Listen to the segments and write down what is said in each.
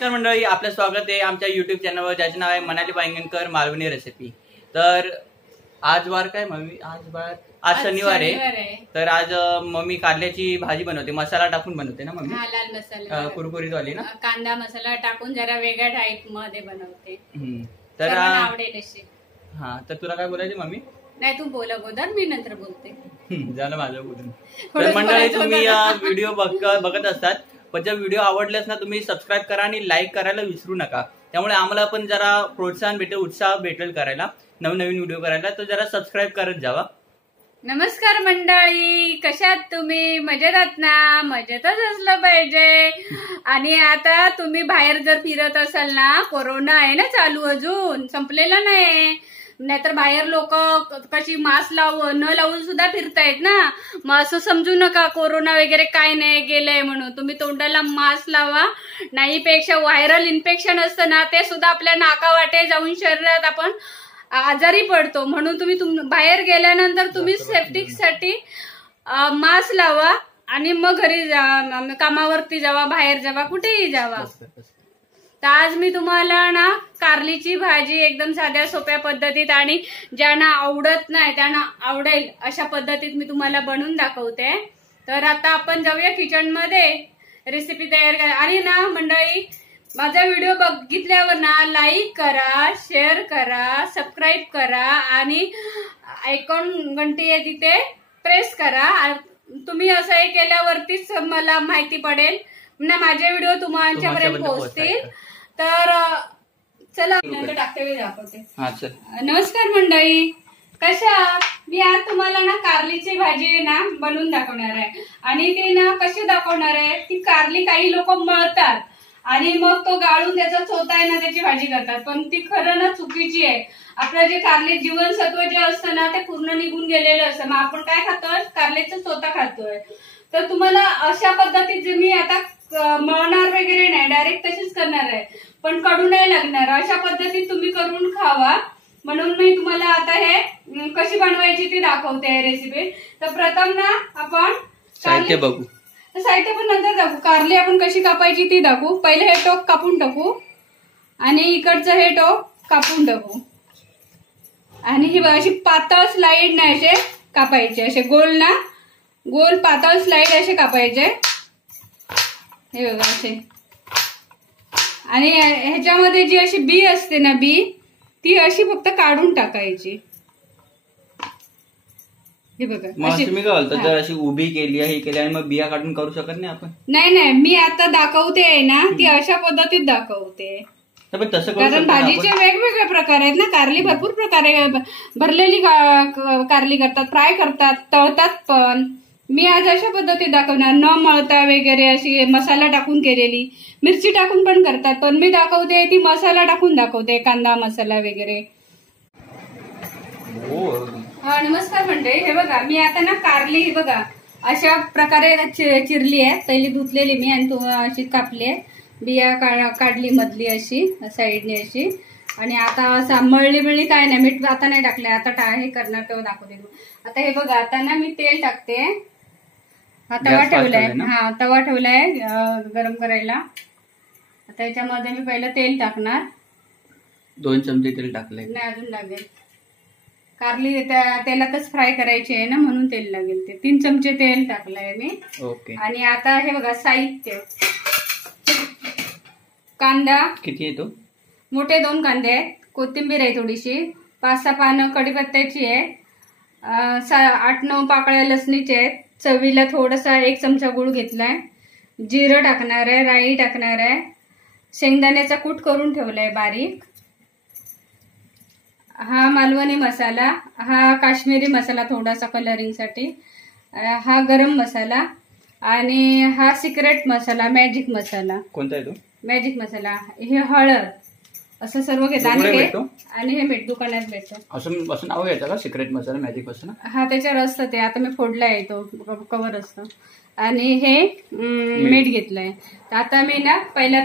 नमस्कार मंडळी, आपलं स्वागत आहे आमच्या युट्यूब चॅनलवर, ज्याचे नाव आहे मनाली वांगणकर मालवणी रेसिपी। तर आज वार काय मम्मी? आज शनिवार आहे। तर आज मम्मी कारल्याची भाजी बनवते, मसाला टाकून बनवते ना मम्मी? लाल मसाला कुरकुरीत वाली ना, कांदा मसाला टाकून जरा वेगळ्या टाईप मध्ये बनवते। तर आवडेल अशी। हा, तर तुला काय बोलायचे मम्मी? नाही, तू बोल अगोदर, मी नंतर बोलते। झालं माझं बोलून। तर मंडळी, तुम्ही व्हिडिओ बघत असतात, पण जर व्हिडिओ आवडल्यास ना तुम्ही सबस्क्राईब करा आणि लाईक करायला विसरू नका। त्यामुळे आम्हाला पण जरा प्रोत्साहन भेटेल, उत्साह भेटेल करायला, नवीन व्हिडिओ करायला। तर जरा सबस्क्राईब करत जावा। नमस्कार मंडळी, कशात तुम्ही? मजेत आहात ना? मजेतच असलं पाहिजे। आणि आता तुम्ही बाहेर जर फिरत असाल ना, कोरोना आहे ना चालू, अजून संपलेला नाही। नाहीतर बाहेर लोक कशी मास्क न लावून सुद्धा फिरतायत ना। मग असं समजू नका कोरोना वगैरे काय नाही गेलंय म्हणून। तुम्ही तोंडाला मास्क लावा, नाहीपेक्षा व्हायरल इन्फेक्शन असतं ना, ते सुद्धा आपल्या नाकावाटे जाऊन शरीरात आपण आजारी पडतो। म्हणून तुम्ही बाहेर गेल्यानंतर तुम्ही सेफ्टीसाठी मास्क लावा आणि मग घरी जा, कामावरती जावा, बाहेर जावा, कुठेही जावा। तर आज मी तुम्हाला ना कारलीची भाजी एकदम साध्या सोप्या पद्धतीत आणि ज्यांना आवडत नाही त्यांना आवडेल अशा पद्धतीत मी तुम्हाला बनवून दाखवते। तर आता आपण जाऊया किचन मध्ये, रेसिपी तयार करा। आणि ना मंडळी, माझा व्हिडिओ बघितल्यावर ना लाईक करा, शेअर करा, सबस्क्राईब करा आणि आयकॉन घंटी आहे तिथे प्रेस करा। तुम्ही असं हे केल्यावरतीच मला माहिती पडेल ना, माझे व्हिडिओ तुमच्यापर्यंत पोहोचतील। तर चला टाकते दाखवते। नमस्कार मंडळी, कशा? मी आज तुम्हाला ना कारलीची भाजी ना बनवून दाखवणार आहे। आणि ती ना कशी दाखवणार आहे, ती कारली काही लोक मळतात आणि मग तो गाळून त्याचा चोथा आहे ना त्याची भाजी करतात, पण ती खरं ना चुकीची आहे। आपलं जे कारली जीवनसत्व जे असतं ना ते पूर्ण निघून गेलेलं असतं। मग आपण काय खातोय? कारल्याचा चोथा खातोय। तर तुम्हाला अशा पद्धतीचे मी आता मळणार वगैरे नाही, डायरेक्ट तशीच करणार आहे, पण कडू नाही लागणार। अशा पद्धतीत तुम्ही करून खावा, म्हणून मी तुम्हाला आता हे कशी बनवायची ती दाखवते रेसिपी। तर प्रथम ना आपण साहित्य बघू, साहित्य पण नंतर दाखवू। कारली आपण कशी कापायची ती दाखवू। पहिले हे टोक कापून टाकू आणि इकडचं हे टोक कापून टाकू आणि ही अशी पातळ स्लाइड नाही असे कापायचे, असे गोल ना गोल पातळ स्लाइड असे कापायचे, हे बघा असे। आणि ह्याच्यामध्ये जी अशी बी असते ना, बी ती अशी फक्त काढून टाकायची, हे बघा अशी। तुम्ही काय बोलता, जर अशी उभी केली हे केली आणि मग बिया काढून करू शकत नाही आपण? नाही, मी आता दाखवते आहे ना, ती अशा पद्धतीत दाखवते। कारण भाजीचे वेगवेगळे प्रकार आहेत ना, कारली भरपूर प्रकारे, भरलेली कारली करतात, फ्राय करतात, तळतात पण। मी आज अशा पद्धतीत दाखवणार, न मळता वगैरे अशी मसाला टाकून केलेली, मिरची टाकून पण करतात, पण मी दाखवते ती मसाला टाकून दाखवते, कांदा मसाला वगैरे। नमस्कार मंडळी, हे बघा मी आता ना कारली बघा अशा प्रकारे चिरली आहे, पहिली धुतलेली मी आणि अशी कापली आहे, बिया काढली मधली अशी साईडने अशी। आणि आता असं मळली काय नाही, मीठ आता नाही टाकलंय, आता हे करणार तेव्हा दाखवते। आता हे बघा, आता ना मी तेल टाकते, हा तवा ठेवलाय, हा तवा ठेवलाय गरम करायला। आता याच्यामध्ये मी पहिलं तेल टाकणार, 2 चमचे तेल टाकलंय, नाही अजून लागेल, कारली तेलातच फ्राय करायची आहे ना म्हणून तेल लागेल। ते 3 चमचे तेल टाकलंय मी। ओके। आणि आता हे बघा साहित्य, कांदा किती आहे तो? मोठे 2 कांदे आहेत, कोथिंबीर आहे थोडीशी, 5-6 पानं कढीपत्त्याची आहे, 8-9 पाकळ्या लसणीचे आहेत, चवीला थोडासा 1 चमचा गूळ घेतलाय, जिरं टाकणार आहे, राई टाकणार आहे, शेंगदाण्याचा कूट करून ठेवलाय बारीक, हा मालवणी मसाला, हा काश्मीरी मसाला थोडासा कलरिंग साठी, हा गरम मसाला आणि हा सिक्रेट मसाला, मॅजिक मसाला। कोणता आहे तो? मॅजिक मसाला। हे हळद, असं सर्व घेतात आणि हे मीठ दुकानात भेटतो। असं नाव घ्यायचं का, सिक्रेट मसाला, मॅजिक मसाला? हा त्याच्यावर असतं ते, आता मी फोडलाय तो कवर असतं। आणि हे मीठ घेतलंय। तर आता मी ना पहिला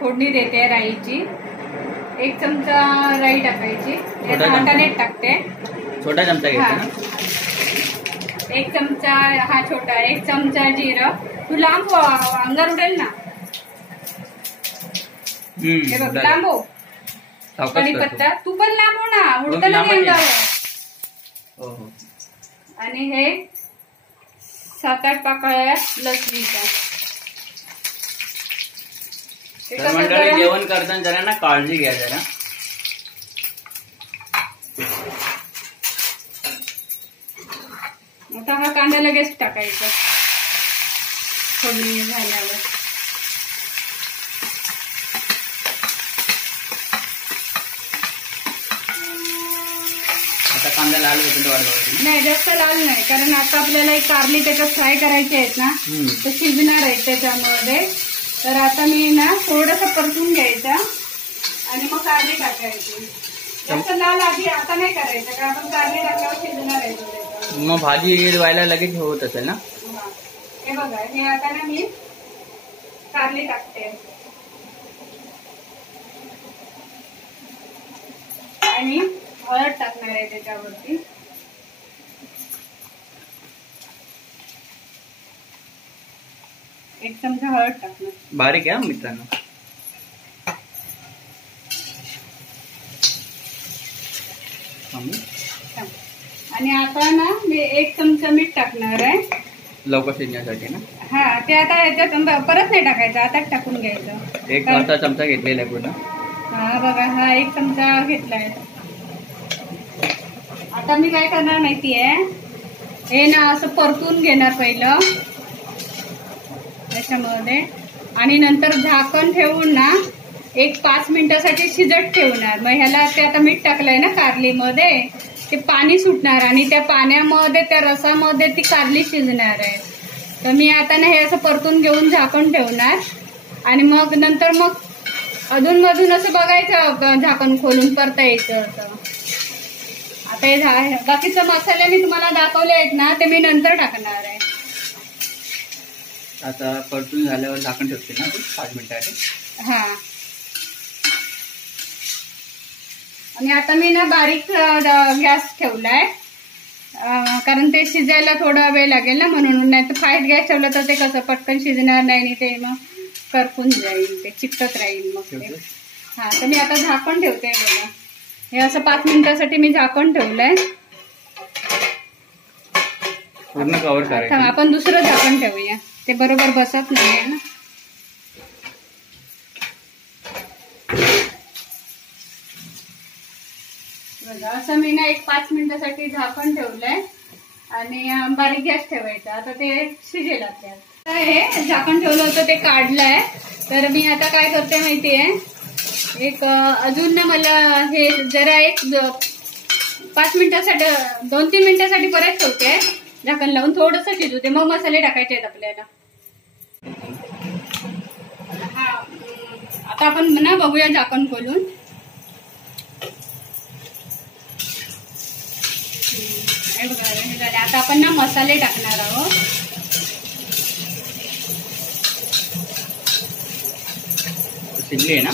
फोडणी देते राईची, 1 चमचा राई टाकायची, हाताने टाकते, छोटा चमचा घ्यायचा, 1 चमचा हा छोटा, 1 चमचा जिरं, तू लांब अंगार उडेल ना, हे बघ लांबो कढीपत्ता, तू पण लांबो ना, उडताना नाही अंगावर. आणि हे 7-8 पाकळ्या लसणीच्या. तर मंडळी जेवण करताना जरा ना काळजी घ्या जरा. आता हा कांदा लगेच टाकायचा फोडणी झाल्यावर. आता कांदा लाल होतो वाट बघायची नाही, जास्त लाल नाही, कारण आता आपल्याला एक कारली त्याच्यात फ्राय करायची आहेत ना, तर शिजणार आहेत त्याच्यामध्ये. तर आता मी ना थोडस परतून घ्यायचा आणि मग कारली टाकायची. जास्त लाल आधी आता नाही करायचं, कारण आपण कारली टाकल्यावर शिजणार आहे. मग भाजी व्हायला लगेच होत असेल ना. हे बघा, हे आता ना मी कारली टाकते आणि हळद टाकणार आहे त्याच्यावरती. एक चमचा हळद टाकणार, बारीक आहे मित्रांनो. आणि आता ना मी 1 चमचा मीठ टाकणार आहे लवकर शिजण्यासाठी ना. हा, ते आता ह्याच्यात परत नाही टाकायचं, आताच टाकून घ्यायचं. 1 चमचा घेतलेला आहे पूर्ण. हा बघा, हा 1 चमचा घेतलाय. आता मी काय करणार माहितीये, हे ना असं परतून घेणार पहिलं त्याच्यामध्ये, आणि नंतर झाकण ठेवून ना 1-5 मिनिटासाठी शिजत ठेवणार. मग ह्याला ते आता मीठ टाकलंय ना कारलीमध्ये, ते पाणी सुटणार आणि त्या पाण्यामध्ये, त्या रसामध्ये ती कारली शिजणार आहे. तर मी आता ना हे असं परतून घेऊन झाकण ठेवणार आणि मग नंतर मग अधून मधून असं बघायचं, झाकण खोलून परतायचं असं. आता हे बाकीचं मसाले मी तुम्हाला दाखवले आहेत ना, ते मी नंतर टाकणार आहे. आता परतून झाल्यावर झाकण ठेवते ना 5 मिनिटासाठी. हा, आणि आता मी ना बारीक गॅस ठेवलाय, कारण ते शिजायला थोडा वेळ लागेल ना म्हणून. नाही तर फास्ट गॅस ठेवला तर ते कसं पटकन शिजणार नाही आणि ते मग करपून जाईल, ते चिकटत राहील मग ते. हा, तर मी आता झाकण ठेवते बघा. हे असं 5 मिनिटासाठी मी झाकण ठेवलंय. पूर्ण कव्हर करायचं. आपण दुसरं झाकण ठेवूया, ते बरोबर बसत नाही ना. असं मी ना 1-5 मिनिटासाठी झाकण ठेवलंय आणि बारीक गॅस ठेवायचा. आता ते शिजेल आपल्याला. हे झाकण ठेवलं होतं ते काढलंय. तर मी आता काय करते माहितीये, एक अजून ना मला हे जरा 5 मिनिटासाठी 2-3 मिनिटासाठी परत ठेवते झाकण लावून, थोडंसं शिजू दे, मग मसाले टाकायचे आहेत आपल्याला. हा, आता आपण ना बघूया झाकण खोलून. हे झाले. आता आपण ना मसाले टाकणार आहोत. शिजली आहे ना.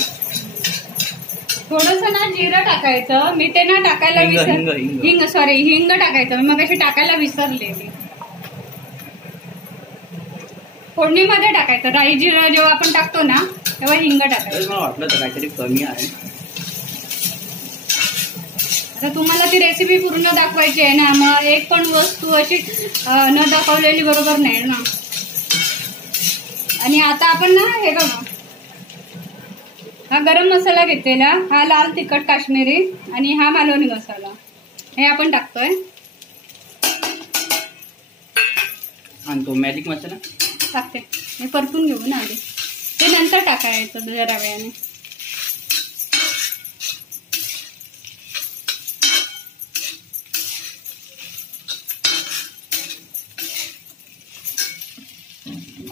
थोडस ना जिरं टाकायचं, मी ते ना टाकायला हिंग सॉरी हिंग टाकायचं, मी मगाशी टाकायला विसरले. मी फोडणीमध्ये टाकायचं, राई जिरं जेव्हा आपण टाकतो ना तेव्हा हिंग टाकायचं. मला वाटलं तर काहीतरी कमी आहे. आता तुम्हाला ती रेसिपी पूर्ण दाखवायची आहे ना, मग एक पण वस्तू अशी न दाखवलेली बरोबर नाही ना. आणि आता आपण ना हे बघा, हा गरम मसाला घेतलेला, हा लाल तिखट काश्मीरी आणि हा मालवणी मसाला, हे आपण टाकतोय. आणि तो मॅजिक मसाला टाकते, हे परतून घेऊ ना आधी, ते नंतर टाकायचं जरा वेळाने.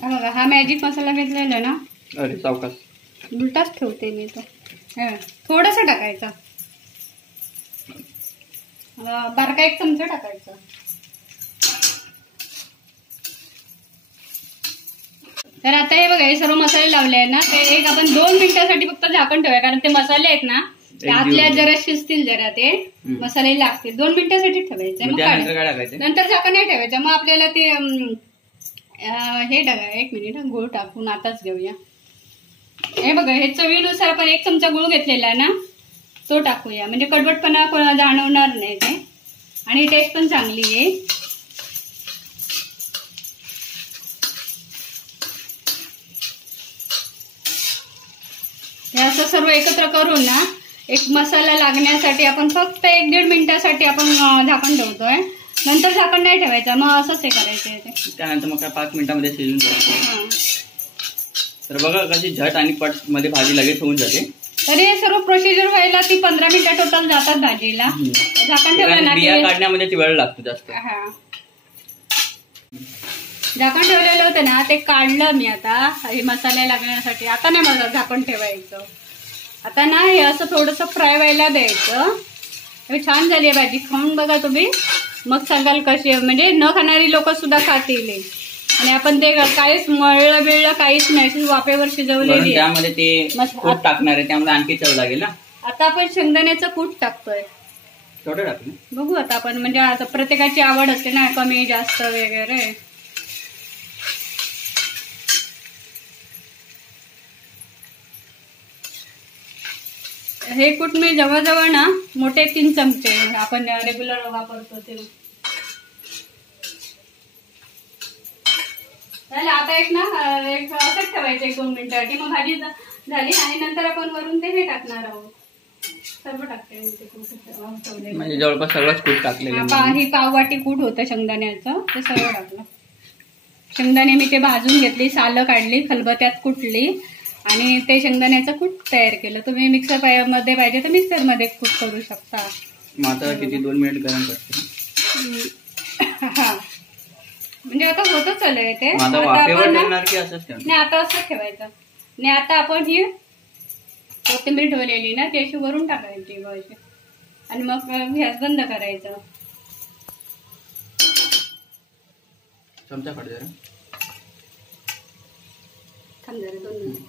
बघा, हा मॅजिक मसाला घेतलेला ना. अरे सावकाश, उलटाच ठेवते मी तो. थोडस टाकायचा, बारका 1 चमचा टाकायचा. तर आता हे बघा, हे सर्व मसाले लावले आहेत ना, ते एक आपण 2 मिनिटासाठी फक्त झाकण ठेवूया, कारण ते मसाले आहेत ना आतल्या जरा शिजतील, जरा ते मसाले लागतील. 2 मिनिटासाठी ठेवायचे, नंतर झाकण नाही ठेवायचं. मग आपल्याला ते हे टाका, 1 मिनिट गूळ टाकून आताच घेऊया. हे बघा, हे चवीनुसार आपण 1 चमचा गुळ घेतलेला आहे ना, तो टाकूया. म्हणजे कडवटपणा कोणाला जाणवणार नाही ते, आणि टेस्ट पण चांगली आहे. हे असं सर्व एकत्र करून ना एक मसाला लागण्यासाठी आपण फक्त 1-1.5 मिनिटासाठी आपण झाकण ठेवतोय. नंतर झाकण नाही ठेवायचं, मग असंच हे करायचं ते. त्यानंतर मग काय 5 मिनिटांमध्ये शिजून जाईल. तर बघा कशी झट आणि पट मध्ये भाजी लगेच होऊन जाते. तरी हे सर्व प्रोसिजर व्हायला ती 15 मिनिटं टोटल जातात भाजीला. झाकण ठेवलं ना, बिया काढण्यामध्ये ती वेळ लागतो जास्त. झाकण ठेवलेलं होतं ना, ते काढलं मी आता हे मसाले लागण्यासाठी. आता नाही मला झाकण ठेवायचं. आता ना हे असं थोडंसं फ्राय व्हायला द्यायचं. छान झाली आहे भाजी, खाऊन बघा तुम्ही, मग सांगाल कशी. म्हणजे न खाणारी लोक सुद्धा खातील. आणि आपण ते काहीच मळलं बिळलं काहीच नाही, वाफेवर शिजवलेली. त्यामध्ये ते कूट टाकणार आहे, त्यामुळे आणखी चव लागेल ना. आता आपण शेंगदाण्याचं कूट टाकतोय. थोडं टाकलं बघू आता आपण, म्हणजे आता प्रत्येकाची आवड असते ना, कमी जास्त वगैरे. हे कूट मी जवळजवळ ना मोठे 3 चमचे आपण रेग्युलर वापरतो ते. आता एक असंच ठेवायचं 1-2 मिनिटासाठी, मग भाजी झाली. आणि नंतर आपण वरून ते हे टाकणार आहोत, सर्व टाकते. म्हणजे जवळपास सगळंच कूट टाकलेलं. ही पाववाटी कूट होतं शेंगदाण्याचं, ते सगळं टाकलं. शेंगदाणे मी ते भाजून घेतली, सालं काढली, खलबत्यात कुटली आणि ते शेंगदाण्याचं कूट तयार केलं. तुम्ही मिक्सर मध्ये पाहिजे तर मिक्सर मध्ये कूट करू शकता. मग आता किती 2 मिनिट गरम करते. हा, म्हणजे आता होतच आलंय ते. नाही, आता असंच ठेवायचं. आणि आता आपण ही कोथिंबीर ठेवलेली ना, ती अशी वरून टाकायची भाजी. आणि मग गॅस बंद करायचं. चमचा काढ जरा. थांब जरा 2 मिनिट.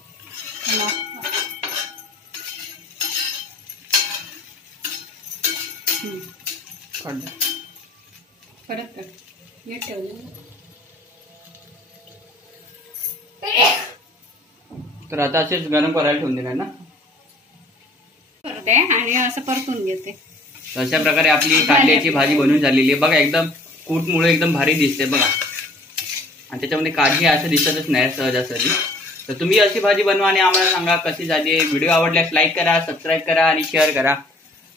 परत नीट ठेवलं. तर आता असेच गरम करायला ठेवून देणार ना. करते आणि असं परतून घेते. अशा प्रकारे आपली कारल्याची भाजी बनवून झालेली आहे. बघा, एकदम कूटमुळे एकदम भारी दिसते बघा. आणि त्याच्यामध्ये काळजी असं दिसतच नाही सहजासहजी. तर तुम्ही अशी भाजी बनवा आणि आम्हाला सांगा कशी झाली. व्हिडिओ आवडल्यास लाईक करा, सबस्क्राईब करा आणि शेअर करा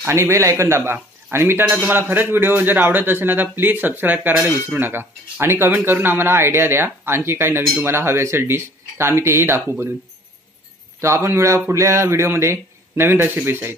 आणि बेल आयकॉन दाबा. आणि मित्रांनो, तुम्हाला खरंच व्हिडिओ जर आवडत असेल ना तर प्लीज सबस्क्राईब करायला विसरू नका. आणि कमेंट करून आम्हाला आयडिया द्या, आणखी काही नवीन तुम्हाला हवे असेल डिश तर आम्ही तेही दाखवू बनवून. तर आपण पुढल्या व्हिडिओमध्ये नवीन रेसिपीज आहेत.